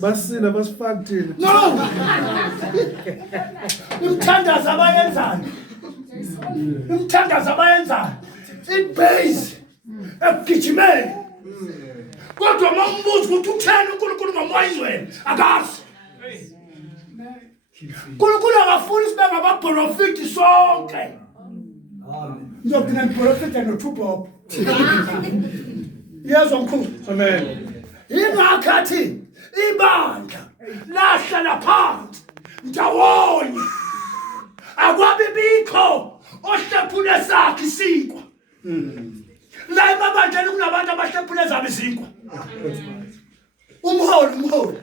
Basina basifaka thina. No. Imthandazo abayenzayo. Imthandazo abayenzayo. Ibase. Ekugijimeni. Kodwa mawumbuza ukuthi utheni uNkulunkulu ngomoya ingcwele akazi. uNkulunkulu akafuni sibe ngabaprofeti sonke. Amen. Ngizogcina ngiprofeta noThupha. Yezwa mkhulu. Amen. Ingakhathi ibandla lahlala phansi ndawonye akwabe bikho ohlephule sakhe isinkwa. La emabandleni kunabantu abahlephule zabo isinkwa. Umholi.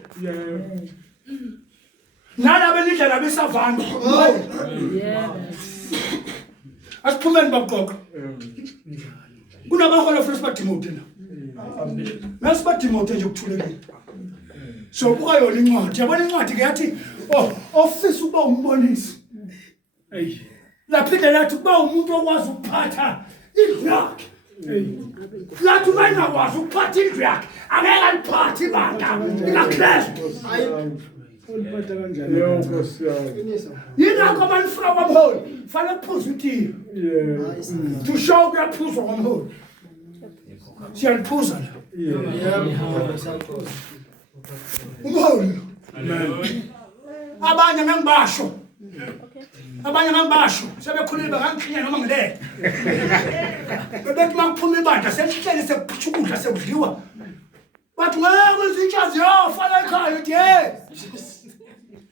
Nalabo indlela besavanga. Asiphumeni baqoqa. Kunabaholi futhi baTimothy na. NasibaTimothy nje ukuthulekile. So buka yona incwadi. Yabona incwadi ke yathi ofisa ukuba umbonisi. Hey. Laphinde lathi kuba umuntu okwazi ukuphatha indlu yakhe. Lathi uma engakwazi ukuphatha indlu yakhe angeke aliphathe ibandla likaKristu. Uliphatha kanjani? Yebo Nkosi yami. Yingakho abanifuna kwamholi fanele kuphuze itiye. To show kuyaphuzwa kwamholi. Siyaliphuza la. Umholi. Amen. Abanye ngangibasho. Sebekhulile bangangikhinya noma ngilele. Bebethi makuphuma ibandla sesihleli sekuphutsha ukudla sekudliwa. Bathi ngeke izitshazi yofala ekhaya uthi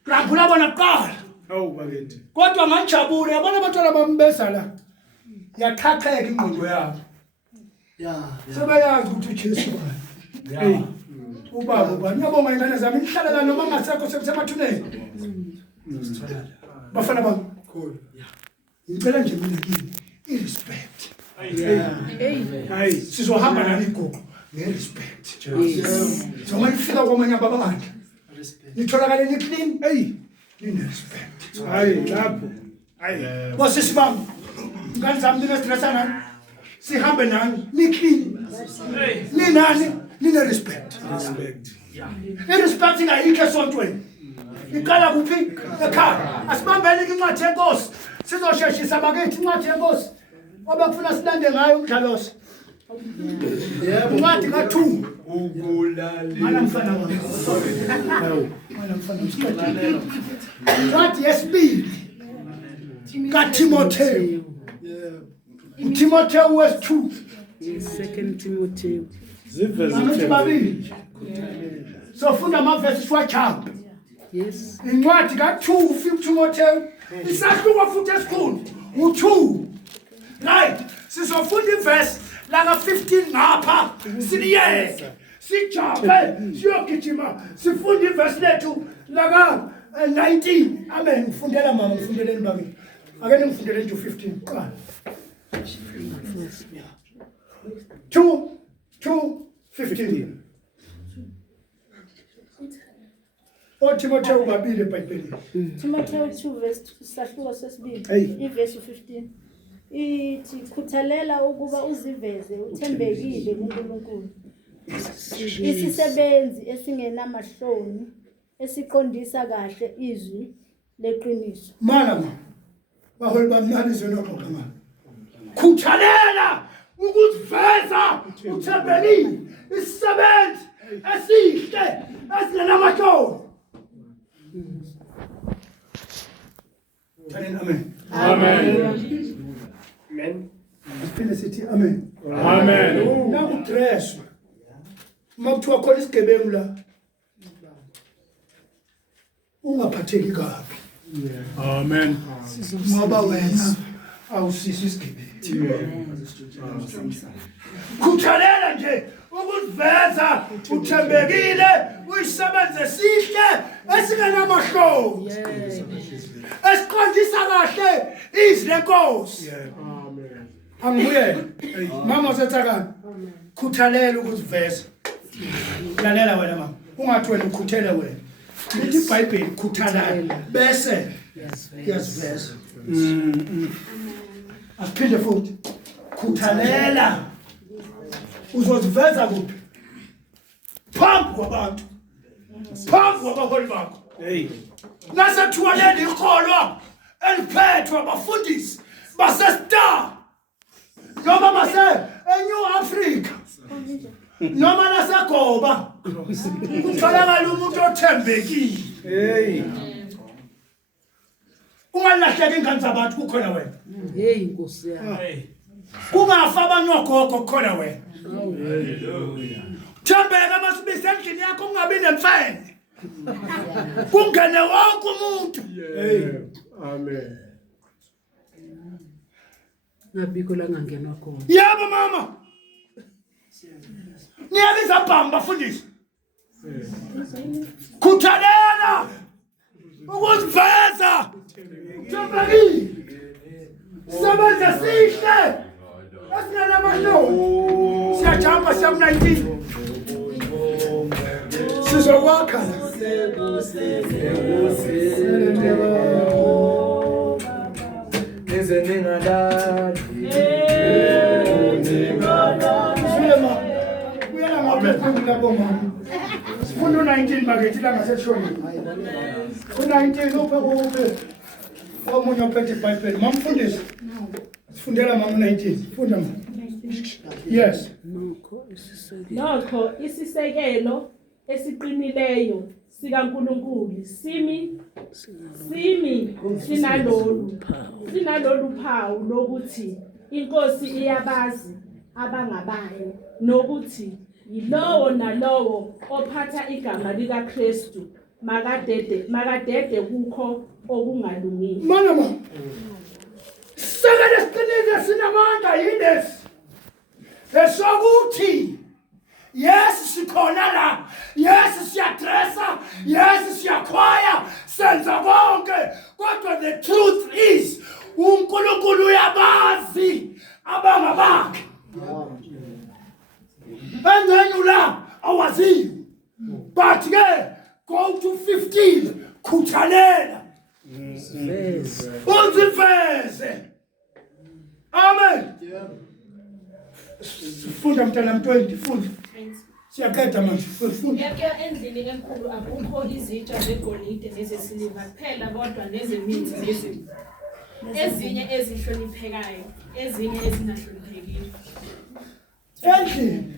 Raphula bona kuqala. Hawu bakithi. Kodwa ngajabule yabona abantwana bambeza la. Yaqhaqheka ingqondo yabo. Sebeyazi ukuthi uJesu bani. Ubaba ubani yabonga ingane zami ihlala la noma ngasekho sebesemathuneni. Bafana bami. Ngicela nje mina kini irespect. Hayi sizohamba nani gogo ngerespect. So mayifika kwamanye ababandla. Nitholakala ni clean ni respect. Hayi lapho. Bosisi bami. Ngani zami ninestressana. Sihambe nani ni clean. Ni nani ni respect. Respect. Irespect ingayikho esontweni. Iqala kuphi? Ekhaya. Asibambeni incwadi yenkosi. Sizosheshisa bakithi incwadi yenkosi. Ngoba kufuna silande ngayo umdlalosi. Yebo. Incwadi ka2. Ukulali. Mana mfana wami. Mana mfana msikhathi. Incwadi yesibili. kaTimotheo. uTimotheo was 2. 2 Timothy. Ziveze babili. So funda amavesi swachamba. Yes. Incwadi ka2 Timotheo. Isahluko futhi esikhulu. U2. Right. Sizofunda iverse la ka15 ngapha. Siniyeke. Sijabe. Siyogijima. Sifunda iverse lethu la ka19. Amen. Ngifundela mama, ngifundeleni bakithi. Ake ngifundele nje u15 qala. 2:15. Timotheo babili eBhayibhelini. Timotheo 2 verse 2 sahluko sesibili. Iverse 15. Ithi khuthalela ukuba uziveze uthembekile kuNkulunkulu. Isisebenzi esingenamahloni esiqondisa kahle izwi leqiniso. Mana baholi bamnani zonoxoxa manje. Khuthalela ukuziveza uthembekile isisebenzi esihle esingenamahloni. Amen. Amen. Siphinde sithi amen. Amen. Nakudresswa. Makuthiwa khona isigebengu la. Ungaphatheki kabi. Amen. Ngoba wena awusisi isigebengu. Khuthalela nje ukuziveza uthembekile uyisebenze esihle esingenamahloni. Esiqondisa kahle izwi lenkosi. Amen. Angibuyele. Mama usathakani? Khuthalela ukuziveza. Lalela wena mama. Ungathi wena ukhuthele wena. Lithi iBhayibheli khuthalala bese yaziveza. Asiphinde futhi. Khuthalela. Uzoziveza kuphi? Phambi kwabantu. phambi kwabaholi bakho. Nasethuwaleni ikholwa eliphethwe abafundisi base-Star noma base-New Africa noma naseGoba kutholakala umuntu othembekile. Ungalahleki ingane zabantu kukhona wena. Hey Nkosi yami. Kungafa abanye ogogo kukhona wena. Thembeka masibise endlini yakho ungabi nemfene. Kungene wonke umuntu. Amen. Ngabikho la ngangenwa khona. Yebo mama. Niyabiza bhamu bafundisi. Khuthalela. Ukuziveza. Thembekile. Sebenza sihle. Asinana amahlo. Siyajamba siya ku-19. Sizokwakha. Sifunda 19 bakethi la ngaseshoni. U19 uphe omunye ophethe iBhayibheli. Mamfundisi. Sifundela mama 19. Funda mama. Yes. Nokho isisekelo esiqinileyo sikaNkulunkulu simi sinalolu phawu lokuthi inkosi iyabazi abangabayo nokuthi yilowo nalowo ophatha igama likaKristu makadede kukho okungalungile. Mama. Sekele siqinile sinamandla yindesi. Esokuthi yes sikhona la. Yes siyadressa. Yes siyakhwaya. Senza konke. Kodwa the truth is uNkulunkulu uyabazi abangabakhe. And then you la awaziyo. But go to 15 khuthalela. Uziveze. Amen. Funda mntana 20 funda. Siyaqeda manje funda. Yake endlini enkulu akukho izitsha zegolide nezesiliva kuphela kodwa nezemithi nezimvu. Ezinye ezihloniphekayo, ezinye ezingahloniphekile. Endlini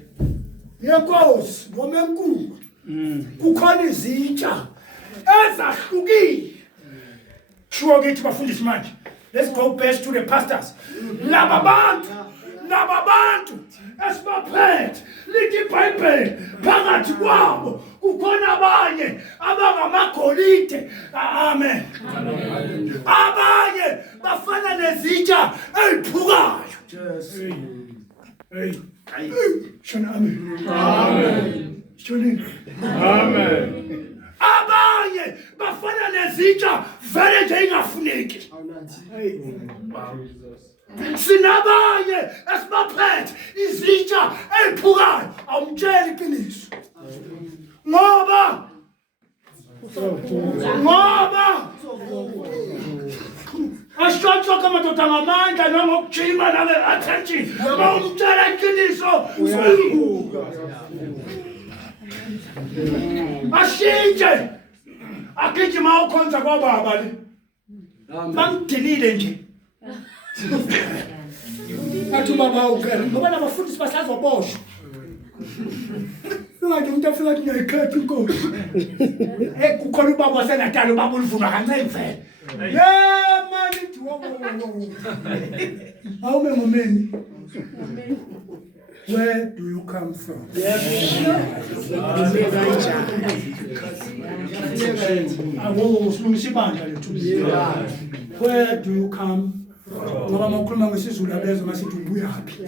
yenkosi noma enkulu kukhona izitsha ezahlukile. Sure kithi bafundisi manje. Let's go back to the pastors. Laba bantu esibaphethe lithi iBhayibheli phakathi kwabo kukhona abanye abangamagolide. Amen. Abanye bafana nezitsha eziphukayo. Hey. Shona amen. Amen. Shona amen. Abanye bafana nezitsha vele nje ingafuneki. Sinabanye esibaphethe izitsha eziphukayo awumtsheli iqiniso. Ngoba ashontsho kamadoda ngamandla nangokujima nabe attention awumtshela iqiniso usuyiphuka. Ashintshe agijima ukhonza kwababa le. Bangidilile nje. Athi baba ukela ngoba nabafundisi basazoboshwa. Ungathi umuntu afika athi ngiyayikhetha inkosi. Kukhona ubaba waseNatali ubaba ulivuna kancane vele. Man ithi wo. Awume ngomeni. Where do you come from? Where do you come from? Ngoba makhuluma ngesizulu abezo masithi ubuyaphi.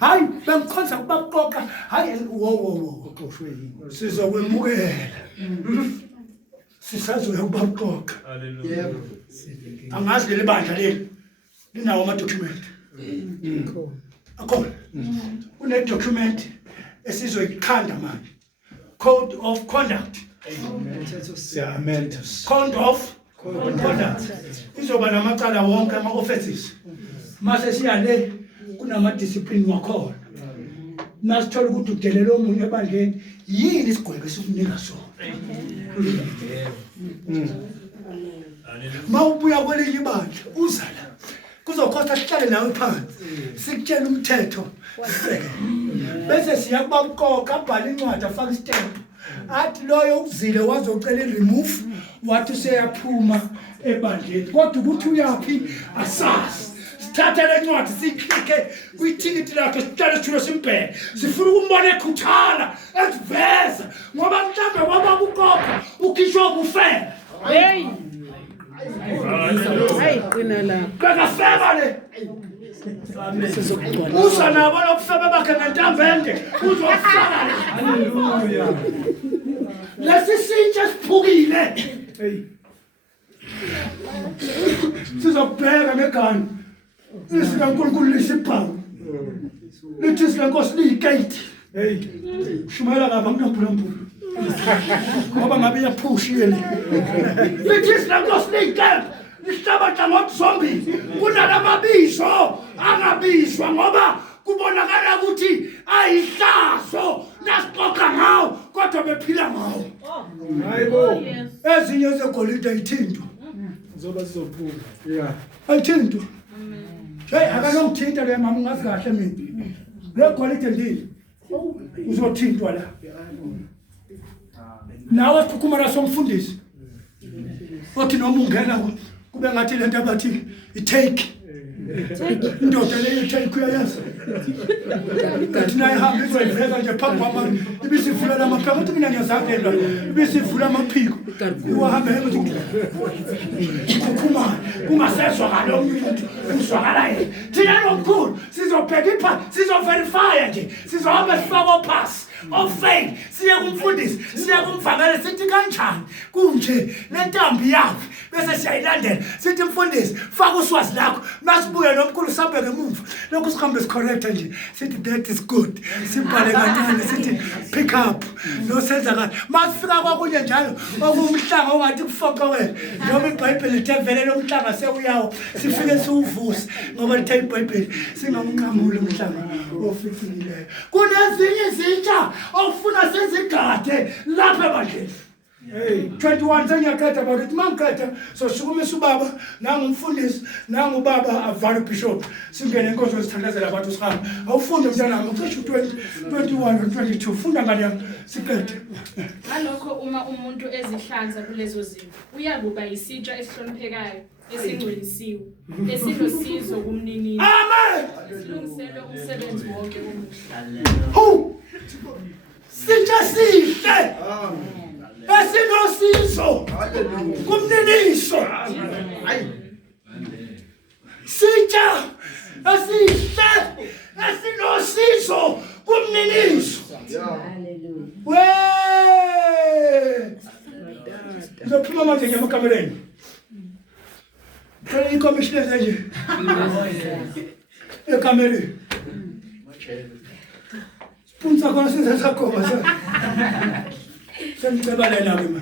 Hayi bengikhonza kubaxoxa. Hayi wo. Sizokwemukela. Sisazoya kubaxoxa. Yebo. Angazi leli bandla leli linawo ama document. Akho. Une document esizoyikhanda manje. Code of conduct. Amen. Code of conduct. Izoba namacala wonke ama offices. Mase siyale kunama discipline wakhona. Nasithola ukuthi udelela omunye ebandleni yini isigwebo esikunika sona mawubuya kwelinye ibandla uza la kuzokhosta sihlale nawe phansi sikutshela umthetho bese siya kuba uqoqa abhala incwadi afaka istamp athi loyo ukuzile wazocela i-remove wathi useyaphuma ebandleni kodwa ukuthi uyapi asazi sithatha le ncwadi siyiklike kwithikithi lakhe sitshale sithule simbheke sifuna ukumbona ekhuthala esiveza ngoba mhlambe kwaba uqoqa ukhishwa ubufela Hey, qina la. kakafeba le Sizokubona. uza nabo lokufeba bakhe ngentambende uzofaka la Hallelujah. lesisitshe siphukile Hey. sizokubheka ngegani isikankulunkulu lisiphawu lithi silenkosi liyigate Hey. shumela lapha nginamphulampula ngoba ngabe iyaphushile lithi silenkosi liyigate lihlabatha ngokuzombili kunalamabizo angabizwa ngoba kubonakala ukuthi ayihlazo nasixoxa ngawo kodwa bephila ngawo Hayibo. ezinye zegolide ayithintwa Zoba sizophuma. Yeah. ayithintwa hey akanongithinta le mama ungazi kahle mina le golide ndini uzothintwa la nawe sikhukhumala somfundisi othi noma ungena kube ngathi lento abathi i-take indoda leyo i-take uyayazi kathi naye hambe izoyiveza nje phambi kwamanye ibisivula lamaphiko uthi mina ngiyazakela ibisivula amaphiko iwahambe ukuthi ukhukhumala kungasezwakali omnye umuntu uzwakala yena thina nomkhulu sizobheka sizoverifya nje sizohamba sifake ophasi of faith siye kumfundisi siye kumvangela sithi kanjani kunje le ntambi yakhe bese siyayilandela sithi mfundisi faka uswazi lakho masibuye nomkhulu sambe ngemumva lokho sihambe sicorrect nje sithi that is good sibhale kancane sithi pick up no senza kahle masifika kwakunye njalo okumhlanga ongathi kufoqa wena noma iBhayibheli lithe vele lomhlanga sewuyawo sifike siwuvuse ngoba lithe iBhayibheli singamnqamuli umhlanga ofikileyo kunezinye izitsha ofuna sezigade lapha ebandleni Hey. 21 sengiyaqeda bakithi mangikhetha so sikumisa ubaba nangumfundisi nangubaba avale bishop singene enkonzo sithandazela abantu sihambe awufunde mntanami ucishe 21 22 funda ngale yami siqede Ngalokho uma umuntu ezihlanza kulezo zinto uyakuba isitsha esihloniphekayo esingcwelisiwe esinosizo kumninini amen silungiselwe umsebenzi wonke omuhle. hu sitsha sihle esinosizo kumniniso sitsha esihle esinosizo kumniniso we ngizophuma manje ngiyamakameleni phela ikomishina nje ekamereni punta khona senza sakoma sengicebala ke manje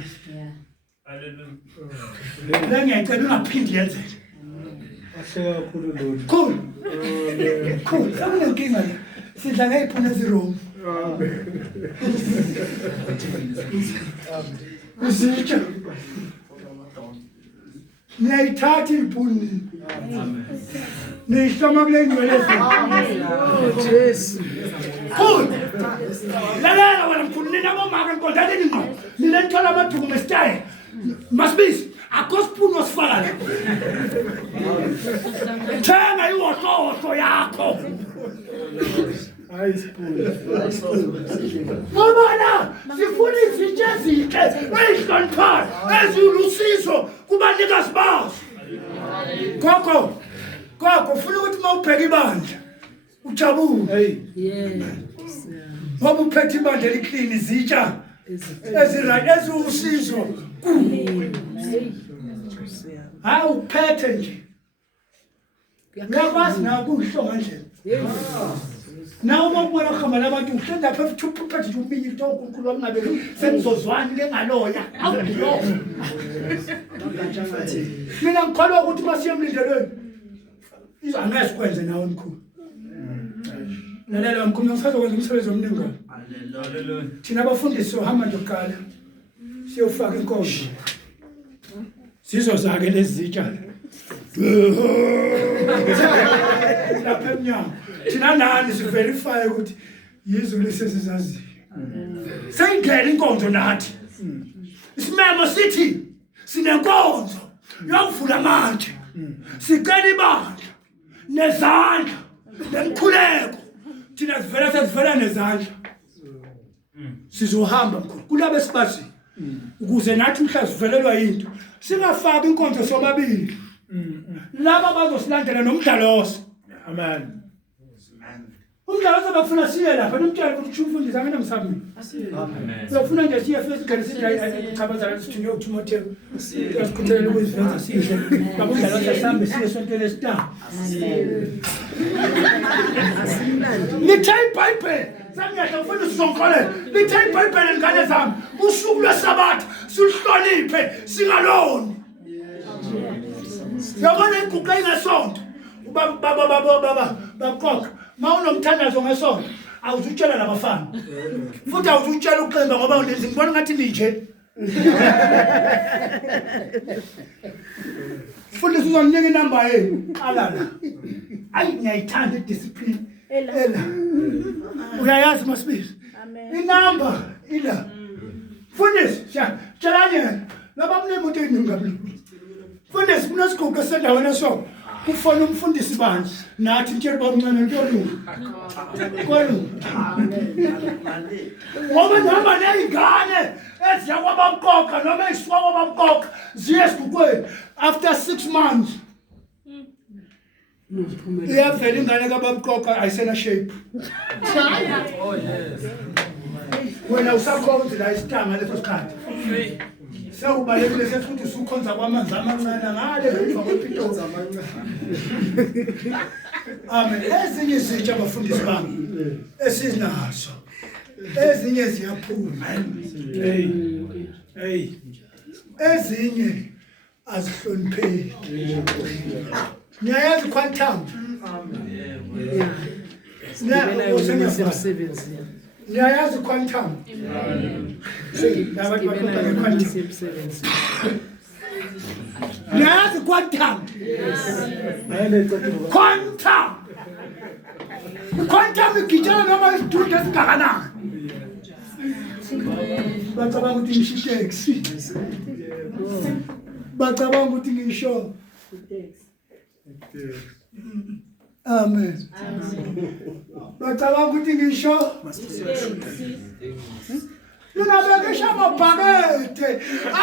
la ngiyacela ungaphindi yenzeke Ahleka kakhulu lo. cool akunenkinga la sidla ngayiphume eziroma usitsha niyayithatha ipuni niyihloma kule ngcwelezi Jesu. cool lalela wena mkhulu nina bomaka nkonzanini ngqo nina nithola amathuku mesitayi masibisi akosiphuno osifaka la thenga iwohlowohlo yakho Hayi spoon. ngobana sifuna izinto ezinhle ezihloniphayo ezilusizo kubanikazi bazo gogo ufuna ukuthi uma ubheka ibandla ujabule Hey. Yes. ngoba uphethe ibandla eliklini izitsha eziright eziwusizo hayi uphethe nje ngiyakwazi nawe kungihlonga nje nawe uma ubona kuhamba labantu uhlenda lapha uphethe nje uminye into unkulunkulu wami ngabe sengizozwani ngengaloya awulo mina ngikholwa ukuthi masiye emlindelweni angeke sikwenze nawe mkhulu Lalela mkhulu ngisazokwenza umsebenzi omningi. Hallelujah. Thina abafundisi sohamba nje kuqala. Siyofaka inkonzo. Sizozake lezi zitsha. Lapha emnyango. Thina nani siverify ukuthi yizo lesesizazi. Sayingena inkonzo nathi. Isimemo sithi sinenkonzo yokuvula manje. Sicela ibandla nezandla nemkhuleko. Thina sivela nezandla. Sizohamba mkhulu kulabo esibazi ukuze nathi mhla sivelelwa into singafaki inkonzo sobabili. Laba bazosilandela nomdlaloso. Amen. Umdlaloso bafuna siye lapha nomtshela ukuthi umfundisi angena msami. Amen. Bafuna nje siye first Genesis chabaza la sithunywe uTimotheo. Sikhuthalela ukuziveza sihle. Babudlaloso sambe siye sontweni lesithathu. Amen. Nithai Bible. Sangiyahla umfundisi sonkole. Nithai Bible ngane zami. Usuku lweSabatha sihloniphe singaloni. Yabona iguqa ingasonto. Baba baqoqa. Mawunomthandazo ngesonto awuzutshela labafana. Futhi awuzutshela uqemba ngoba unenzi ngibona ngathi nje. Futhi uzomnika inamba yenu. Qalala. Ayi ngiyayithanda idiscipline. Ela. Uyayazi masibili. Amen. Inamba ila. Futhi tshelani laba mnemoto eningabi. Futhi sifuna sigogo sendaweni so. Kufona umfundisi bani nathi ntshela bamncane ntolungu. Ngoba noma nezingane eziya kwabamqoqa noma iswa kwabamqoqa ziye sigukweni after 6 months. Iyavela ingane kabamqoqa ayisena shape. Oh yes. Wena usakhonza la isitanga leso sikhathi. Sewubalekile sefuthi usukhonza kwamanzi amancane ngale emva kwepitoza amancane. Amen. Ezinye izitsha abafundisi bami esinazo. Ezinye ziyaphuma. Hey. Ezinye azihlonipheki. Ngiyayazi quantum. Amen. Niyayazi quantum. Niyayazi quantum. Quantum. Quantum ikijana noma isitudio esingakanani. Bacabanga ukuthi ngisho taxi. Bacabanga ukuthi ngisho Amen. Bacabanga ukuthi ngisho Nginabekesha amabhakede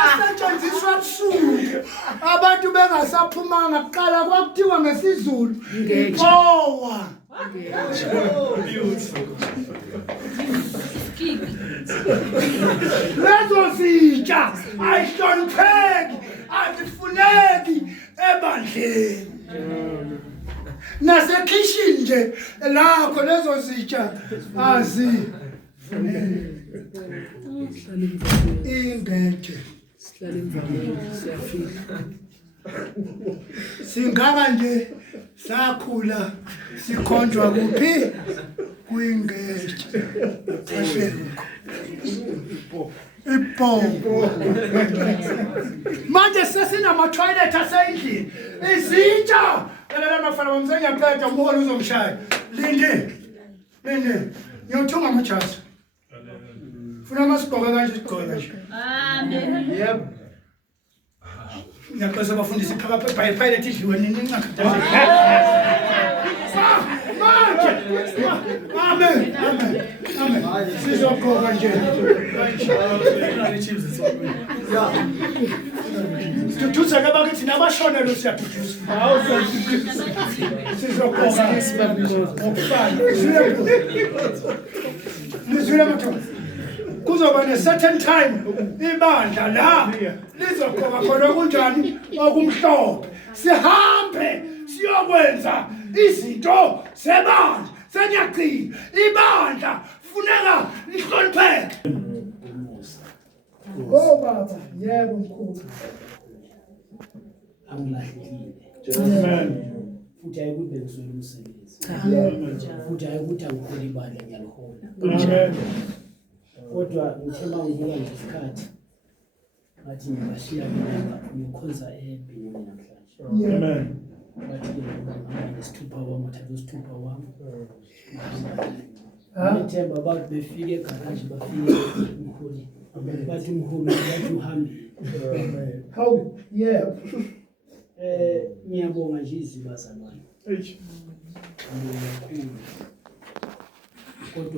asetshenziswa ebusuku abantu bengasaphumanga kuqala kwakuthiwa ngesizulu ngowa lezo zitsha ayihlonipheki azifuneki ebandleni nasekitchen nje lakho lezo zitsha ingeke sihlala emvameni siyafika singaka nje sakhula sikhonjwa kuphi kuingeke ipo manje sesinama toilet asendlini izitsha la mafana bamzenya phela umholo uzomshaya linde ngiyothunga amajazi funa masigqoka kanje sigqoka kanje amen yebo ngiyaqasa abafundisi phaka pilot idliwe nini incakhathana amen sizogqoka nje tuthuza kabakithi nabashonelo siyaduduza sizogqoka okufana nizwile mathona kuzoba ne certain time ibandla la lizogqoka khona kunjani okumhlophe sihambe siyokwenza izinto sebandla senyaqini ibandla funeka lihlonipheke baba yebo mkhulu awulahlekile amen futhi ayikubhekiswe umsebenzi ukuthi hayi ukuthi angikholi ibandla ngiyalihola. Amen. Kodwa ngithe mangibuka nje isikhathi ngathi ngibashiya mina ngiyokhonza eBhenyani namhlanje. Amen. Bathi ngihamba nesithupha wami, uthatha isithupha wami. Ngithemba abantu befike egarage bafike umholi. Bathi umholi bathi uhambe. Hawu, yeah. Ngiyabonga nje izibazalwane. Eish. Kodwa